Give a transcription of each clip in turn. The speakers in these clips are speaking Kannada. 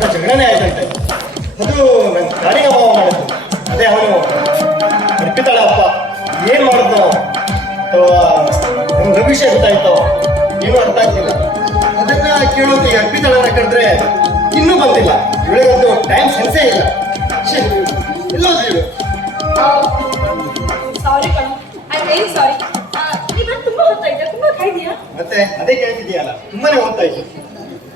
ದೊಡ್ಡ ಜಗಳನೇ ಆಯ್ತಂತೆ ಅದು ನನ್ನ ಕಾಡಿಗೆ ಅವ ಮಾಡಿದ್ದು. ಅದೇ ಅವನು. ಅರ್ಪಿತಾಳ ಅಪ್ಪ. ಏನು ಮಾಡಿದ್ನು ಅಥವಾ ನಮ್ಮ ರವಿಷ ಗೊತ್ತಾಯ್ತು? ಏನು ಅರ್ಥ ಆಗ್ತಿಲ್ಲ. ಅದನ್ನ ಕೇಳೋದು ಅರ್ಪಿತಾಳನ ಕಂಡ್ರೆ ಇನ್ನೂ ಬಂದಿಲ್ಲ. ಇವಳಿಗಂತೂ ಟೈಮ್ ಸೆನ್ಸೇ ಇಲ್ಲ. ಎಲ್ಲೋ ಇವರು ಸಾರಿ ಕಣೋ. ಐ ರಿಯಲಿ ಸಾರಿ ಇವತ್ತು ತುಂಬಾ ಹೊತ್ತಾಯ್ತಾ? ತುಂಬಾ ಕಾಯ್ದೀಯಾ? ಮತ್ತೆ ಅದೇ ಕೇಳ್ತಿದೀಯಲ್ಲ ತುಂಬಾನೇ ಹೋಗ್ತಾ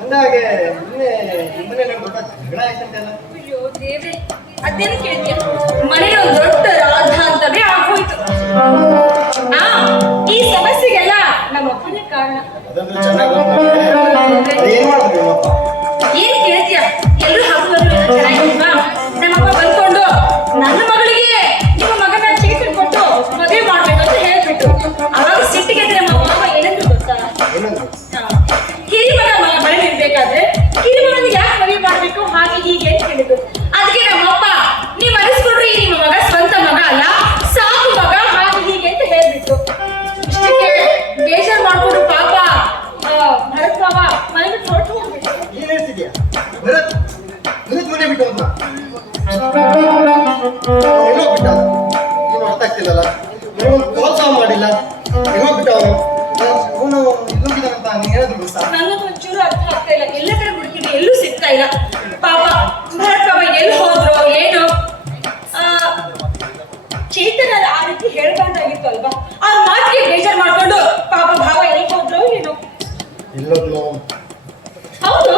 ಅಂದಾಗೆ ನಿನ್ನೆ ನಿಮ್ಮನೆ ನಮ್ಗೆ ದೊಡ್ಡ ಜಗಳ ಆಯ್ತಂತೆ ಅಲ್ಲ ಅಯ್ಯೋ ದೇವ್ರೆ ಅದೇನು ಕೇಳ್ತೀಯ? ಮನೆಯ ಒಂದು ದೊಡ್ಡ ರಾಧಾಂತವೇ ಆಗೋಯ್ತು ಆ ಈ ಸಮಸ್ಯೆಗೆಲ್ಲ ನಮ್ಮ ಅಪ್ಪನೇ ಕಾರಣ. ಅದಂತೂ ಚೆನ್ನಾಗಿ ನಿಮ್ಮಪ್ಪ ಏನ್ ಕೇಳ್ತೀಯ? ಎಲ್ಲರೂ ಹಬ್ಬಗಳು ಚೆನ್ನಾಗಿಲ್ವಾ? ನಮ್ಮಪ್ಪ ಬಂದ್ಕೊಂಡು ನನ್ನ ಮಗಳಿಗೆ ನಿಮ್ಮ ಮಗನ ಕೊಟ್ಟು ಮದುವೆ ಮಾಡ್ಬೇಕಂತ ಹೇಳ್ಬಿಟ್ಟು ಅವಾಗ ಸಿಟ್ಟಿಗೆ ನಮ್ಮ ಮಾವ ಏನಂದ್ರು ಗೊತ್ತಾ? ಏನಂದ್ರು? ಹಿರಿಮಗ ಇರ್ಬೇಕಾದ್ರೆ ಕಿರಿಮಗನಿಗೆ ಯಾಕೆ ಮದುವೆ ಮಾಡ್ಬೇಕು? ಹಾಗೆ ಹೀಗೆ ಅಂತ ಹೇಳಿದ್ರು. ಅದಕ್ಕೆ ನಮ್ಮಪ್ಪ, ನೀವು ಅನಿಸ್ಕೊಂಡ್ರಿ ನಿಮ್ಮ ಮಗ ಸ್ವಂತ ಮಗ ಅಲ್ಲ, ಸಾಕು ಮಗ, ಹಾಗೆ ಹೀಗೆ ಅಂತ ಹೇಳ್ಬಿಟ್ಟು ಇಷ್ಟಕ್ಕೆ ಬೇಜಾರ್ ಮಾಡ್ಕೊಂಡು ಪಾಪ ಭರತ್ ಬಾಬ ಮನೆ ಬಿಟ್ಟು ಹೊರಟು ಏನ್ ಮನೆ ಬಿಟ್ಟು ಬಿಟ್ಟ? ಏನು ಅರ್ಥ ಮಾಡಿಲ್ಲ? ಒಂಚೂರು ಅರ್ಥ ಆಗ್ತಾ ಇಲ್ಲ. ಎಲ್ಲ ಕಡೆ ಹುಡುಕಿದ್ರೆ ಎಲ್ಲೂ ಸಿಗ್ತಾ ಇಲ್ಲ. ಪಾಪ ಭರತ್ ಪಾಪ ಎಲ್ಲಿ ಹೋದ್ರು ಏನು? ಚೇತನ ಆ ರೀತಿ ಹೇಳ್ಬಾರ್ದಾಗಿತ್ತು ಅಲ್ವಾ? ಆ ಮಾತಿಗೆ ಬೇಜಾರ್ ಮಾಡ್ಕೊಂಡು ಪಾಪ ಭಾವ ಎಲ್ಲಿ ಹೋದ್ರು ಏನು? ಹೌದು.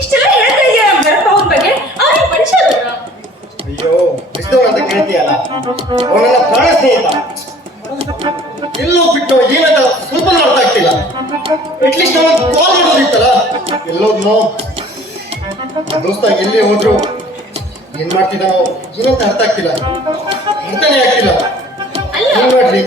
ಇಷ್ಟೆಲ್ಲ ಹೇಳ್ತಾ ಇದೆಯಾ ಭರತ್ ಪಾವನ್ ಬಗ್ಗೆ? ಅವ್ರಿಗೆ ಮನುಷ್ಯ ಅಯ್ಯೋ ವಿಷ್ಣು ಅಂತ ಕೇಳ್ತೀಯಲ್ಲ? ಅವನನ್ನ ಪ್ರಾಣ ಸ್ನೇಹಿತ. ಎಲ್ಲೋ ಬಿಟ್ಟು ಏನಂತ ಸ್ವಲ್ಪ ಅರ್ಥ ಆಗ್ತಿಲ್ಲ ಅಟ್ಲೀಸ್ಟ್ ಅವನು ಕಾಲ್ ಮಾಡೋದಿತ್ತಲ್ಲ ಎಲ್ಲೋದ್ನೋ. ದೋಸ್ತ ಎಲ್ಲಿ ಹೋದ್ರು ಏನ್ ಮಾಡ್ತಿದ್ದಾನೋ ಏನಂತ ಅರ್ಥ ಆಗ್ತಿಲ್ಲ. ಅರ್ಥನೇ ಆಗ್ತಿಲ್ಲ. ಏನ್ ಮಾಡ್ಲಿ?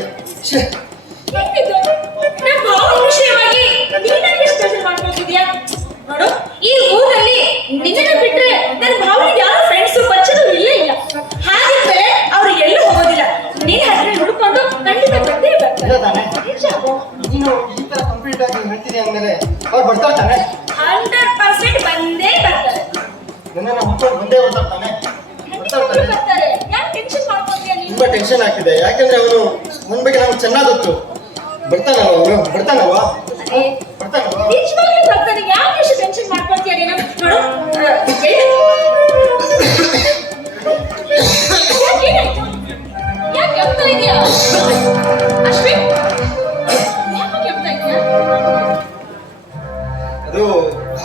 ಹೇಳ್ತಿದ್ದೆ ಅಂದ್ಮೇಲೆ ಅವ್ರು ಬರ್ತಾರೆ ತಾನೆ? ಹಂಡ್ರೆಡ್ ಪರ್ಸೆಂಟ್ ಬಂದೇ ಬರ್ತಾರೆ. ನನ್ನನ್ನ ಹುಡ್ಕೊಂಡು ಬಂದೇ ಬರ್ತಾರೆ ತಾನೆ? ಬರ್ತಾರೆ ಯಾಕೆ ಟೆನ್ಷನ್ ಮಾಡ್ಕೊಂತೀಯ ತುಂಬಾ ಟೆನ್ಷನ್ ಆಗ್ತಿದೆ. ಯಾಕಂದ್ರೆ ಅವನು ಅವನ ಬಗ್ಗೆ ನಮ್ಗೆ ಚೆನ್ನಾಗ್ ಗೊತ್ತು ಬರ್ತಾನವ ಅವನು ಬರ್ತಾನವ ಬರ್ತಾನವ ನಿಜವಾಗ್ಲೂ ಬರ್ತಾನೆ. ಯಾಕೆ ಇಷ್ಟು ಟೆನ್ಷನ್ ಮಾಡ್ಕೊಳ್ತೀಯ ನೀನು? ನೋಡು.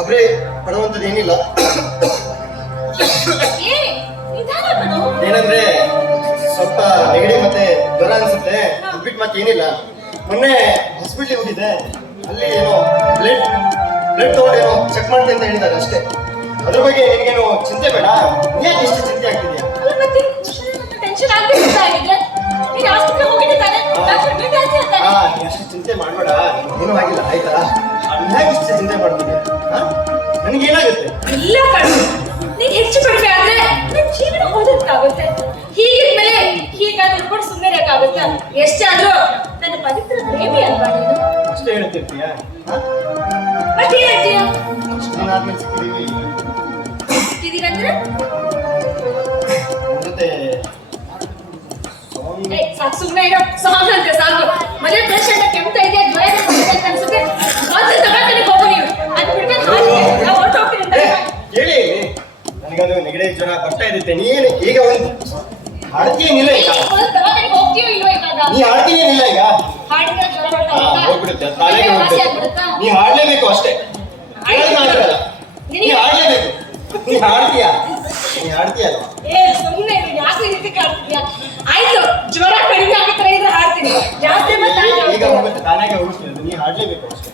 ಗಾಬರಿ ಪಡುವಂಥದ್ದು ಏನಿಲ್ಲ. ಏನಂದ್ರೆ ಸ್ವಲ್ಪ ನೆಗಡಿ ಮತ್ತೆ ಜ್ವರ ಅನ್ಸುತ್ತೆ ಬಿಟ್ಟು ಮತ್ತೆ ಏನಿಲ್ಲ. ಮೊನ್ನೆ ಹಾಸ್ಪಿಟ್ಲಿಗೆ ಹೋಗಿದ್ದೆ. ಅಲ್ಲಿ ಏನೋ ಬ್ಲಡ್ ಬ್ಲಡ್ ತಗೊಂಡು ಏನೋ ಚೆಕ್ ಮಾಡ್ತೆ ಅಂತ ಹೇಳಿದ್ದಾರೆ ಅಷ್ಟೇ. ಅದ್ರ ಬಗ್ಗೆ ನಿನಗೇನು ಚಿಂತೆ ಬೇಡ. ಏನ್ ಇಷ್ಟು ಚಿಂತೆ ಆಗ್ತಿದ್ಯಾ ಚಿಂತೆ ಮಾಡಬೇಡ. ಏನೂ ಆಗಿಲ್ಲ ಆಯ್ತಾ? ಯಾಕೆ ಇಷ್ಟು ಚಿಂತೆ ಮಾಡ್ತಿದ್ಯಾ ನನಗೇನಾಗುತ್ತೆ? ಇಲ್ಲ ಕಣೋ. ನೀನ್ ಹೆಚ್ಚು ಕಡಿಮೆ ಆದ್ರೆ ನಿನ್ ಜೀವನ ಹೋದಂತಾಗುತ್ತೆ ಹೀಗಿದ್ಮೇಲೆ ಹೀಗಾಗಿ ಉಳ್ಕೊಂಡು ಸುಮ್ಮನೆ ಯಾಕಾಗುತ್ತೆ ಎಷ್ಟಾದ್ರೂ ನನ್ನ ಪವಿತ್ರ ಪ್ರೇಮಿ ಅಲ್ವಾ ನೀನು? ಅಷ್ಟೇ ಹೇಳ್ತಿರ್ತೀಯಾ? ಮತ್ತೆ ಹೇಳ್ತೀಯ ಆದ್ಮೇಲೆ ಸಿಕ್ಕಿದೀವಿ ಸಿಕ್ಕಿದೀರಂದ್ರೆ ಸಾಕು ಸುಮ್ಮನೆ ಇರೋ. ಸಾಂಗ್ ಅಂತೆ ಸಾಕು. ಮದುವೆ ಪೇಷಂಟ್ ಜ್ವರ ಬರ್ತಾ ಇರುತ್ತೆ. ನೀನು ಈಗ ಒಂದು ಅಡ್ತೀನಿಲ್ಲ ಈಗ? ನೀ ಅಡ್ತೀನಿಲ್ಲ ಈಗ? ಹೋಗ್ಬಿಡುತ್ತೆ. ತಲೆಗೆ ಹೋಗ್ಬಿಡುತ್ತೆ. ನೀ ಹಾಡ್ಲೇಬೇಕು ಅಷ್ಟೇ. ನೀ ಹಾಡ್ಲೇಬೇಕು. ನೀ ಹಾಡ್ತೀಯ? ನೀ ಹಾಡ್ತೀಯಲ್ಲ ಏ ಸುಮ್ಮನೆ ಯಾಕೆ ಕಡಿಮೆ ಈಗ ತಾನಾಗೆ ನೀ ಹಾಡ್ಲೇಬೇಕು ಅಷ್ಟೇ.